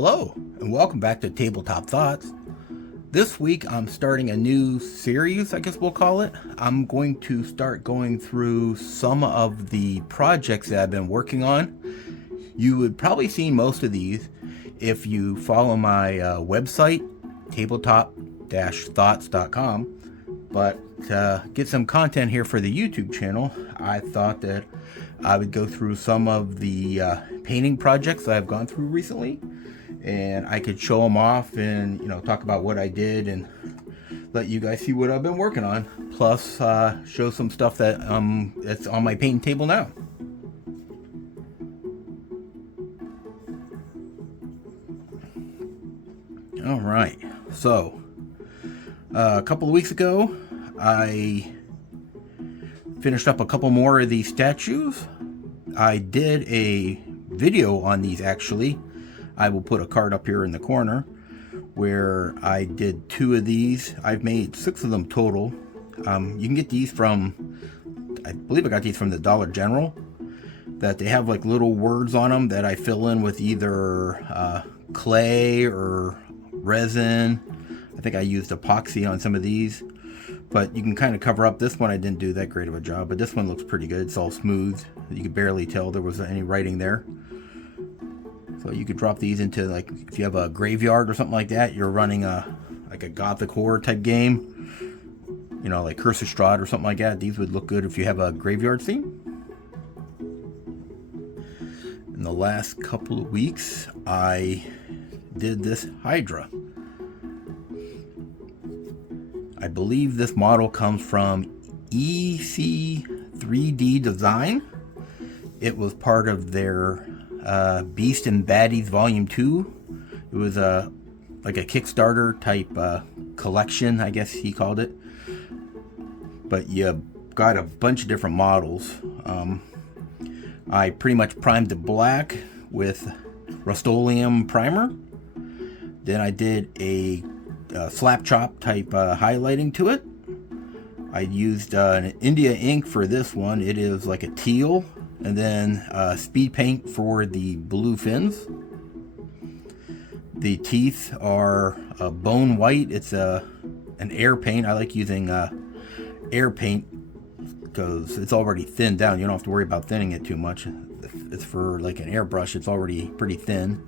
Hello, and welcome back to Tabletop Thoughts. This week I'm starting a new series, I guess we'll call it. I'm going to start going through some of the projects that I've been working on. You would probably see most of these if you follow my website, tabletop-thoughts.com. But to get some content here for the YouTube channel, I thought that I would go through some of the painting projects that I've gone through recently, and I could show them off and talk about what I did and let you guys see what I've been working on. Plus, show some stuff that that's on my painting table now. All right, so a couple of weeks ago, I finished up a couple more of these statues. I did a video on these actually. I will put a card up here in the corner where I did 2 of these. I've made 6 of them total. You can get these from, I believe I got these from the Dollar General, that they have like little words on them that I fill in with either clay or resin. I think I used epoxy on some of these, but you can kind of cover up. This one I didn't do that great of a job, but this one looks pretty good. It's all smooth. You could barely tell there was any writing there. So you could drop these into, like, if you have a graveyard or something like that, you're running like a gothic horror type game, like Curse of Strahd or something like that. These would look good if you have a graveyard scene. In the last couple of weeks, I did this Hydra. I believe this model comes from EC3D Design. It was part of their Beast and Baddies Volume 2. It was like a Kickstarter type collection, I guess he called it. But you got a bunch of different models. I pretty much primed the black with Rust-Oleum primer. Then I did a slap chop type highlighting to it. I used an India ink for this one. It is like a teal, and then speed paint for the blue fins. The teeth are bone white. It's an air paint. I like using air paint because it's already thinned down. You don't have to worry about thinning it too much. It's for like an airbrush. It's already pretty thin.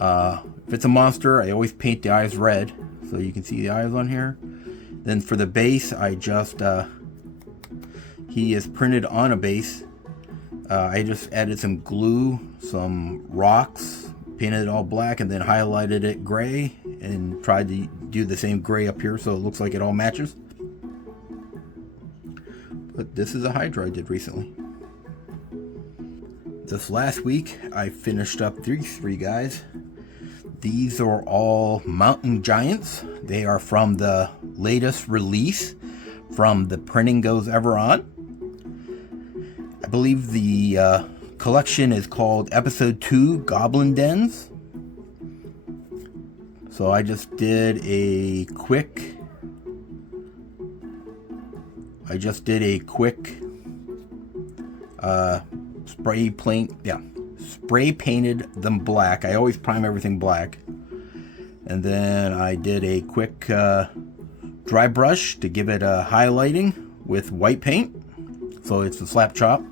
If it's a monster, I always paint the eyes red, so you can see the eyes on here. Then for the base, I just he is printed on a base. I just added some glue, some rocks, painted it all black, and then highlighted it gray and tried to do the same gray up here so it looks like it all matches. But this is a Hydra I did recently. This last week, I finished up these 3 guys. These are all mountain giants. They are from the latest release from The Printing Goes Ever On. I believe the collection is called Episode 2 Goblin Dens. So I just did a quick spray painted them black. I always prime everything black. And then I did a quick dry brush to give it a highlighting with white paint. So it's a slap chop.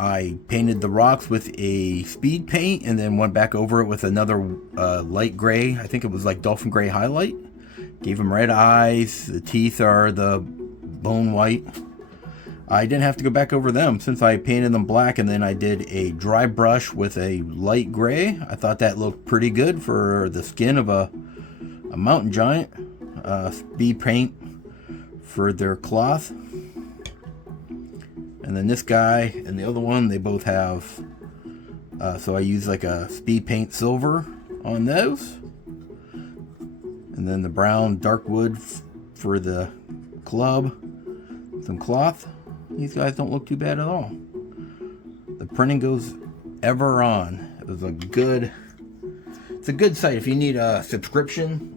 I painted the rocks with a speed paint and then went back over it with another light gray. I think it was like dolphin gray highlight. Gave them red eyes. The teeth are the bone white. I didn't have to go back over them since I painted them black, and then I did a dry brush with a light gray. I thought that looked pretty good for the skin of a mountain giant. Speed paint for their cloth. And then this guy and the other one, they both have, so I use like a speed paint silver on those. And then the brown dark wood for the club. Some cloth. These guys don't look too bad at all. The Printing Goes Ever On. It's a good site. If you need a subscription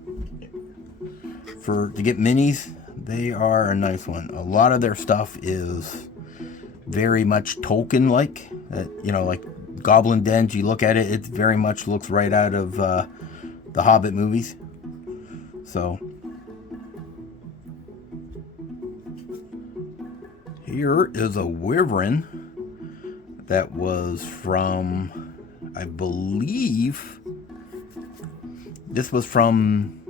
to get minis, they are a nice one. A lot of their stuff is very much Tolkien-like. Like goblin dens. You look at it, it very much looks right out of the Hobbit movies. So here is a Wyvern that was from, I believe, this was from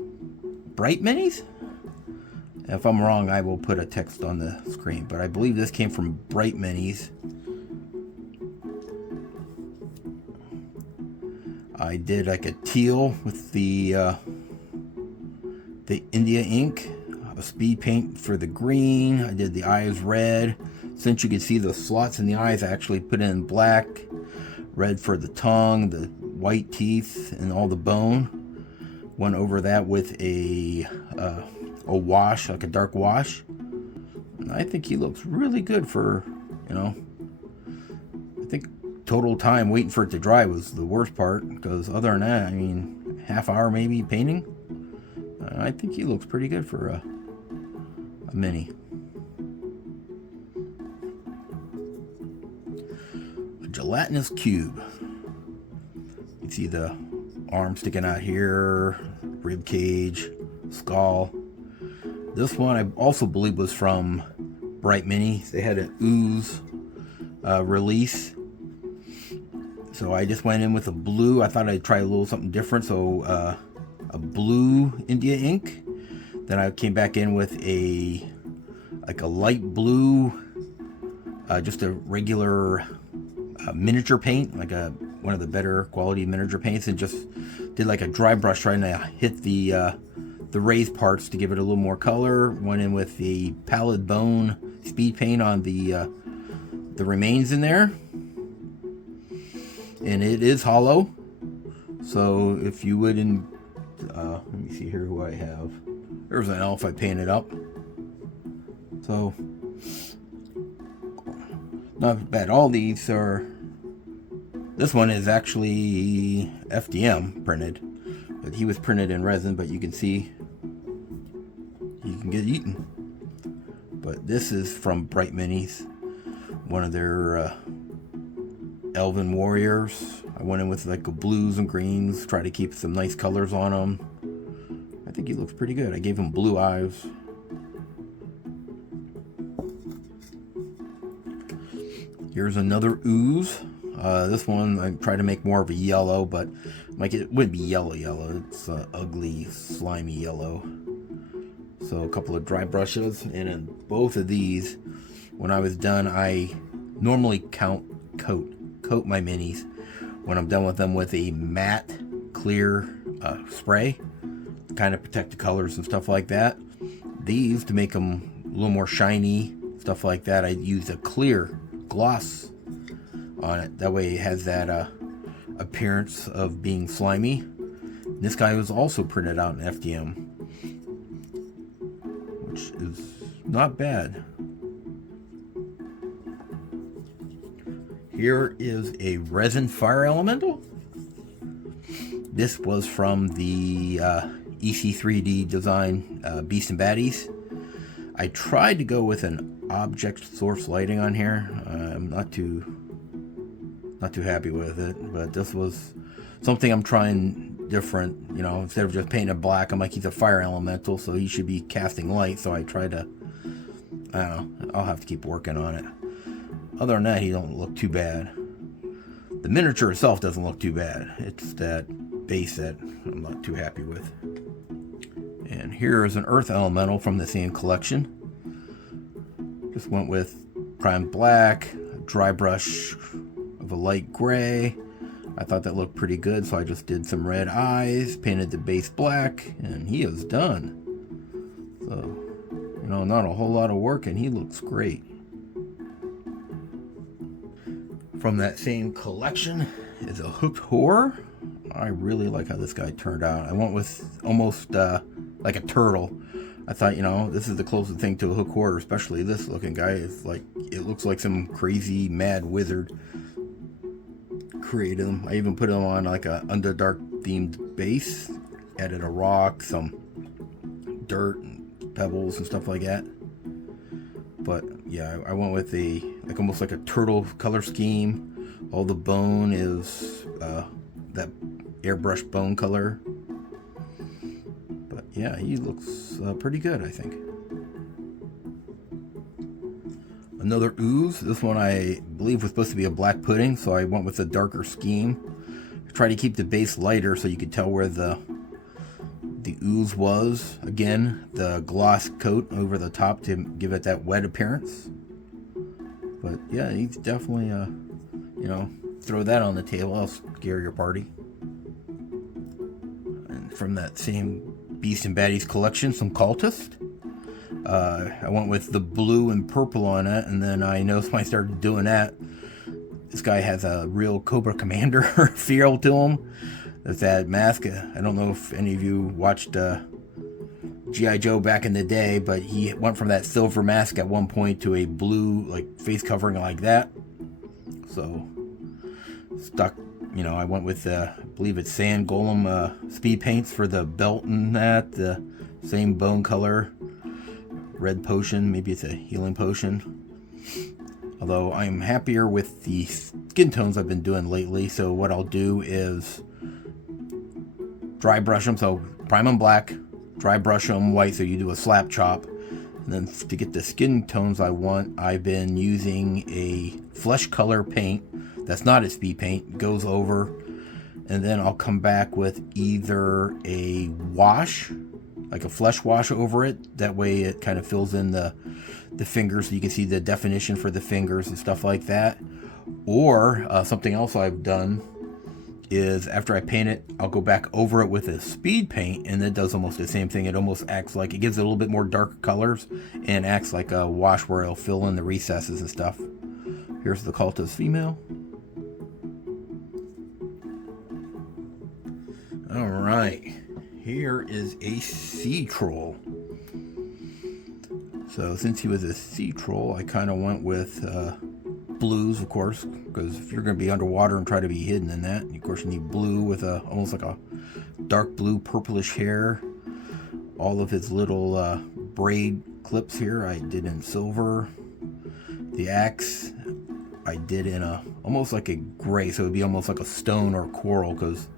Bright Minis. If I'm wrong, I will put a text on the screen, but I believe this came from Bright Minis. I did like a teal with the India ink, a speed paint for the green. I did the eyes red. Since you can see the slots in the eyes, I actually put in black, red for the tongue, the white teeth, and all the bone. Went over that with a wash, like a dark wash. And I think he looks really good for, you know, I think total time waiting for it to dry was the worst part, because other than that, I mean, half hour maybe painting. I think he looks pretty good for a mini. A gelatinous cube. You see the arm sticking out here, rib cage, skull. This one I also believe was from Bright Mini. They had an ooze release. So I just went in with a blue. I thought I'd try a little something different. So a blue India ink. Then I came back in with a light blue, just a regular miniature paint, like one of the better quality miniature paints, and just did like a dry brush trying to hit the raised parts to give it a little more color. Went in with the pallid bone speed paint on the remains in there, and it is hollow. So if you would, let me see here who I have. There's an elf I painted up. So not bad. All these are. This one is actually FDM printed, but he was printed in resin. But you can see he can get eaten. But this is from Bright Minis, one of their elven warriors. I went in with like blues and greens, try to keep some nice colors on him. I think he looks pretty good. I gave him blue eyes. Here's another ooze. This one I tried to make more of a yellow, but like it wouldn't be yellow. It's ugly, slimy yellow. So a couple of dry brushes, and in both of these, when I was done, I normally coat my minis when I'm done with them with a matte clear spray, to kind of protect the colors and stuff like that. These, to make them a little more shiny, stuff like that, I use a clear gloss on it. That way it has that appearance of being slimy. This guy was also printed out in FDM, which is not bad. Here is a resin fire elemental. This was from the EC3D design Beasts and Baddies. I tried to go with an object source lighting on here. I'm not too happy with it, but this was something I'm trying different. You know, instead of just painting it black, I'm like, he's a fire elemental, so he should be casting light. So I tried to, I don't know, I'll have to keep working on it. Other than that, he don't look too bad. The miniature itself doesn't look too bad. It's that base that I'm not too happy with. And here is an earth elemental from the same collection. Just went with primed black, dry brush of a light gray. I thought that looked pretty good, so I just did some red eyes, painted the base black, and he is done. So, you know, not a whole lot of work, and he looks great. From that same collection is a hooked horror. I really like how this guy turned out. I went with almost like a turtle. I thought, you know, this is the closest thing to a hook horror, especially this looking guy. It's like, it looks like some crazy mad wizard created him. I even put him on like a Underdark themed base. Added a rock, some dirt, and pebbles and stuff like that. But yeah, I went with a like almost like a turtle color scheme All the bone is that airbrush bone color. But yeah, he looks pretty good, I think. Another ooze. This one I believe was supposed to be a black pudding, so I went with a darker scheme. I tried to keep the base lighter so you could tell where the ooze was. Again, the gloss coat over the top to give it that wet appearance. But yeah, he's definitely you know, throw that on the table, I'll scare your party. And from that same Beast and Baddies collection, some Cultist. I went with the blue and purple on it, and then I noticed when I started doing that, this guy has a real Cobra Commander feel to him. With that mask, I don't know if any of you watched G.I. Joe back in the day, but he went from that silver mask at one point to a blue, like, face covering like that. So, stuck, you know, I went with, I believe it's Sand Golem speed paints for the belt and that, the same bone color. Red potion, maybe it's a healing potion. Although I'm happier with the skin tones I've been doing lately, so what I'll do is dry brush them, so prime them black, dry brush them white, so you do a slap chop. And then to get the skin tones I want, I've been using a flesh color paint that's not a speed paint, goes over, and then I'll come back with either a wash, like a flesh wash over it. That way it kind of fills in the fingers so you can see the definition for the fingers and stuff like that. Or something else I've done is after I paint it, I'll go back over it with a speed paint, and it does almost the same thing. It almost acts like, it gives it a little bit more darker colors and acts like a wash where it'll fill in the recesses and stuff. Here's the Cultist female. Alright, here is a sea troll. So since he was a sea troll, I kind of went with blues, of course, because if you're going to be underwater and try to be hidden in that, of course you need blue with almost like a dark blue purplish hair. All of his little braid clips here I did in silver. The axe I did in almost like a gray, so it would be almost like a stone or coral, because,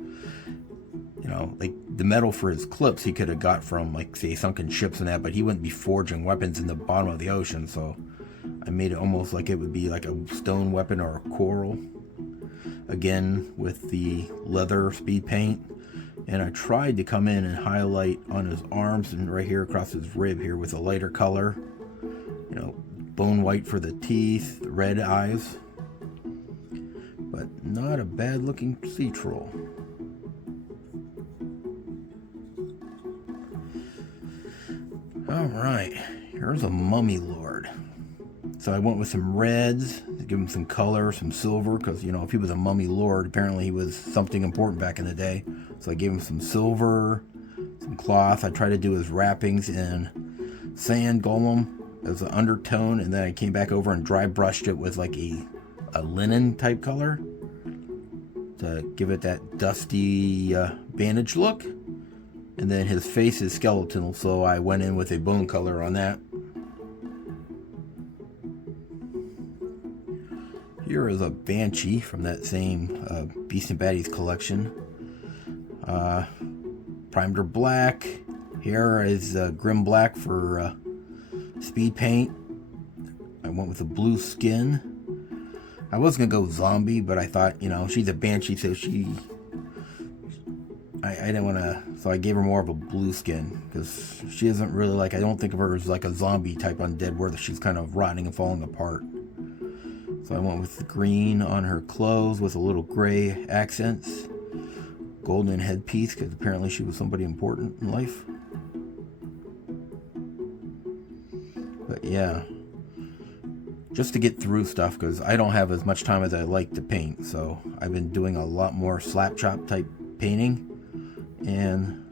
you know, like the metal for his clips he could have got from, like, say, sunken ships and that, but he wouldn't be forging weapons in the bottom of the ocean, so I made it almost like it would be like a stone weapon or a coral. Again, with the leather speed paint. And I tried to come in and highlight on his arms and right here across his rib here with a lighter color. You know, bone white for the teeth, red eyes. But not a bad looking sea troll. Alright, here's a mummy lord. So I went with some reds to give him some color, some silver, because, you know, if he was a mummy lord, apparently he was something important back in the day. So I gave him some silver, some cloth. I tried to do his wrappings in sand golem as an undertone, and then I came back over and dry brushed it with like a linen type color to give it that dusty bandage look. And then his face is skeletal, so I went in with a bone color on that. Here is a Banshee from that same Beast and Baddies collection. Primed her black. Hair is grim black for speed paint. I went with a blue skin. I was going to go zombie, but I thought, you know, she's a Banshee, so I didn't want to, so I gave her more of a blue skin, because she isn't really like, I don't think of her as like a zombie type undead where she's kind of rotting and falling apart. So I went with the green on her clothes with a little gray accents. Golden headpiece, because apparently she was somebody important in life. But yeah, just to get through stuff, because I don't have as much time as I like to paint, so I've been doing a lot more slap chop type painting. And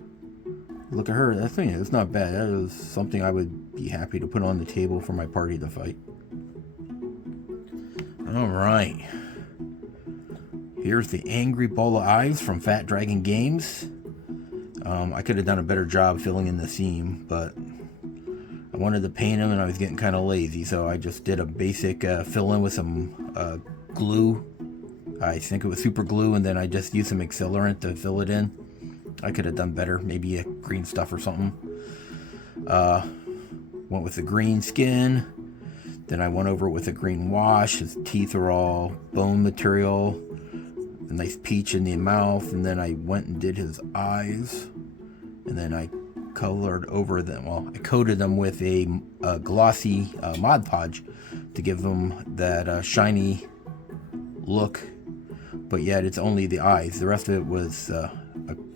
look at her, that thing, it's not bad. That is something I would be happy to put on the table for my party to fight. Alright, here's the Angry Ball of Eyes from Fat Dragon Games. I could have done a better job filling in the seam, but I wanted to paint him and I was getting kind of lazy, so I just did a basic fill in with some glue, I think it was super glue, and then I just used some accelerant to fill it in. I could have done better, maybe a green stuff or something. Went with the green skin. Then I went over it with a green wash. His teeth are all bone material. A nice peach in the mouth. And then I went and did his eyes. And then I colored over them. Well, I coated them with a glossy Mod Podge to give them that shiny look. But yet it's only the eyes. The rest of it was a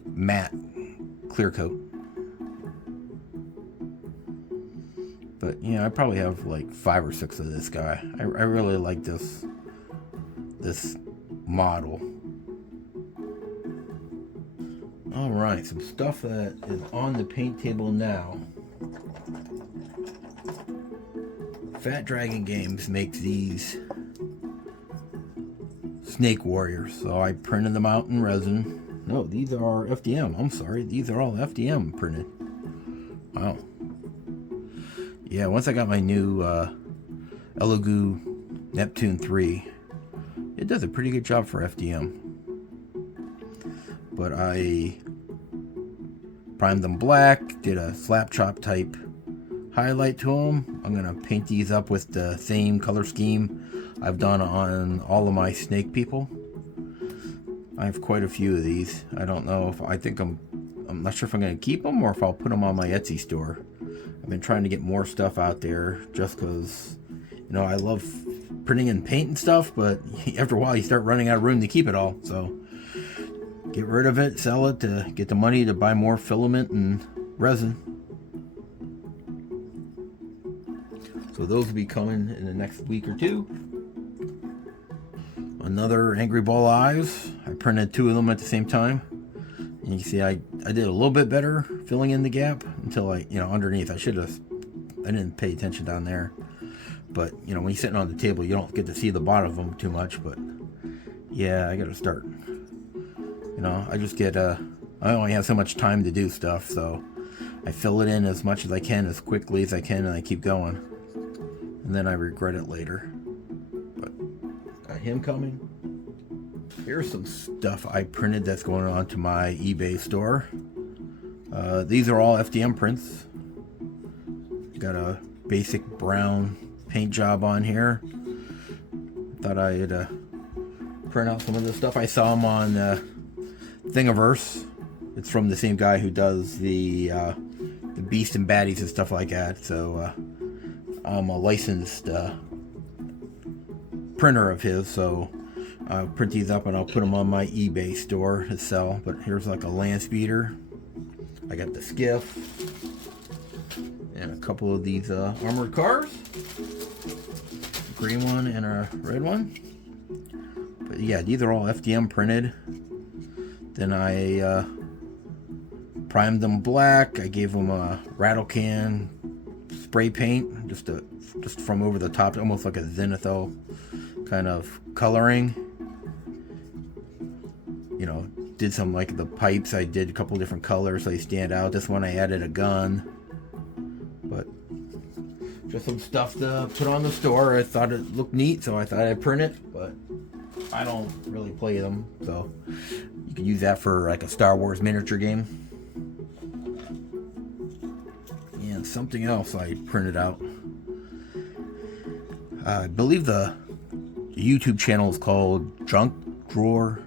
matte clear coat. But I probably have like 5 or 6 of this guy. I really like this model. All right, some stuff that is on the paint table now. Fat Dragon Games makes these snake warriors, so I printed them out in resin. No, these are FDM. I'm sorry, these are all FDM printed. Wow. Yeah, once I got my new Elegoo Neptune 3, it does a pretty good job for FDM. But I primed them black, did a slap chop type highlight to them. I'm going to paint these up with the same color scheme I've done on all of my snake people. I have quite a few of these. I don't know if I'm not sure if I'm going to keep them or if I'll put them on my Etsy store. I've been trying to get more stuff out there just because, I love printing and painting stuff, but after a while you start running out of room to keep it all. So get rid of it, sell it to get the money to buy more filament and resin. So those will be coming in the next week or 2. Another Angry Ball Eyes. I printed 2 of them at the same time. And you can see I did a little bit better filling in the gap until underneath. I didn't pay attention down there. But, when you're sitting on the table, you don't get to see the bottom of them too much. But, yeah, I got to start. I just I only have so much time to do stuff. So I fill it in as much as I can, as quickly as I can, and I keep going. And then I regret it later. But, got him coming. Here's some stuff I printed that's going on to my eBay store. These are all FDM prints. Got a basic brown paint job on here. Thought I'd print out some of this stuff. I saw them on Thingiverse. It's from the same guy who does the Beast and Baddies and stuff like that. So I'm a licensed printer of his, so I'll print these up and I'll put them on my eBay store to sell. But here's like a land speeder. I got the skiff and a couple of these armored cars, a green one and a red one. But yeah, these are all FDM printed. Then I primed them black. I gave them a rattle can spray paint, just from over the top, almost like a zenithal kind of coloring. Did some like the pipes. I did a couple different colors so they stand out. This one I added a gun. But just some stuff to put on the store. I thought it looked neat, so I thought I'd print it. But I don't really play them, so you can use that for like a Star Wars miniature game. And something else I printed out. I believe the YouTube channel is called Junk Drawer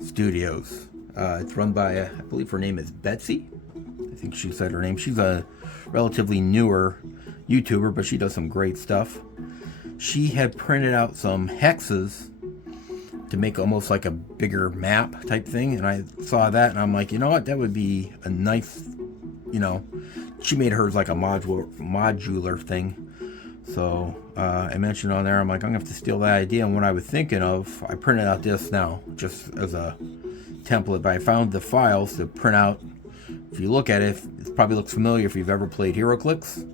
Studios. It's run by, I believe her name is Betsy. I think she said her name. She's a relatively newer YouTuber, but she does some great stuff. She had printed out some hexes to make almost like a bigger map type thing, and I saw that and I'm like, you know what, that would be a nice, she made hers like a modular thing. So I mentioned on there, I'm like, I'm gonna have to steal that idea. And what I was thinking of, I printed out this now just as a template, but I found the files to print out. If you look at it, it probably looks familiar if you've ever played HeroClix.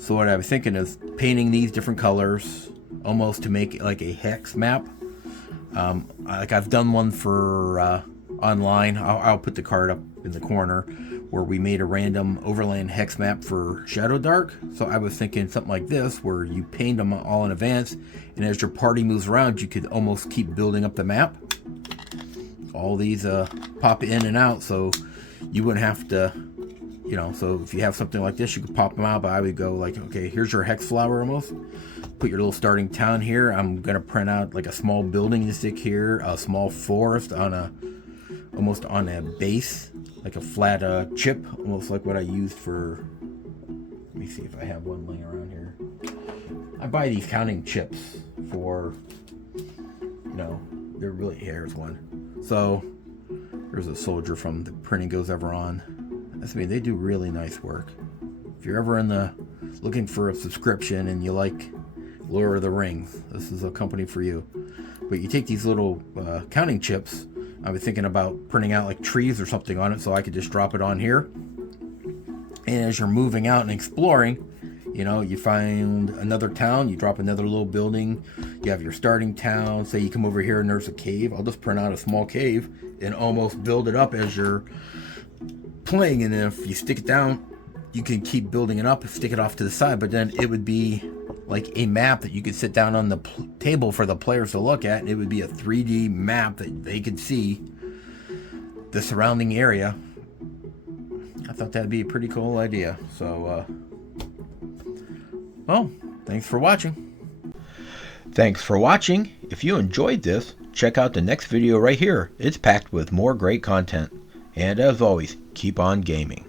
So what I was thinking is painting these different colors almost to make it like a hex map. Like I've done one for online. I'll put the card up in the corner where we made a random overland hex map for Shadow Dark. So I was thinking something like this, where you paint them all in advance, and as your party moves around, you could almost keep building up the map. All these pop in and out, so you wouldn't have to, you know, so if you have something like this, you could pop them out, but I would go like, okay, here's your hex flower almost. Put your little starting town here. I'm gonna print out like a small building to stick here, a small forest on a, almost on a base, like a flat chip, almost like what I used for, let me see if I have one laying around here. I buy these counting chips for, you know, they're really, here's one. So there's a soldier from the Printing Goes Ever On. That's me. They do really nice work. If you're ever in the looking for a subscription and you like Lord of the Rings, this is a company for you. But you take these little counting chips. I was thinking about printing out like trees or something on it, so I could just drop it on here. And as you're moving out and exploring, you know, you find another town, you drop another little building, you have your starting town. Say you come over here and there's a cave. I'll just print out a small cave and almost build it up as you're playing. And then if you stick it down, you can keep building it up, stick it off to the side, but then it would be like a map that you could sit down on the table for the players to look at, and it would be a 3D map that they could see the surrounding area. I thought that'd be a pretty cool idea. So, well, thanks for watching. Thanks for watching. If you enjoyed this, check out the next video right here. It's packed with more great content. And as always, keep on gaming.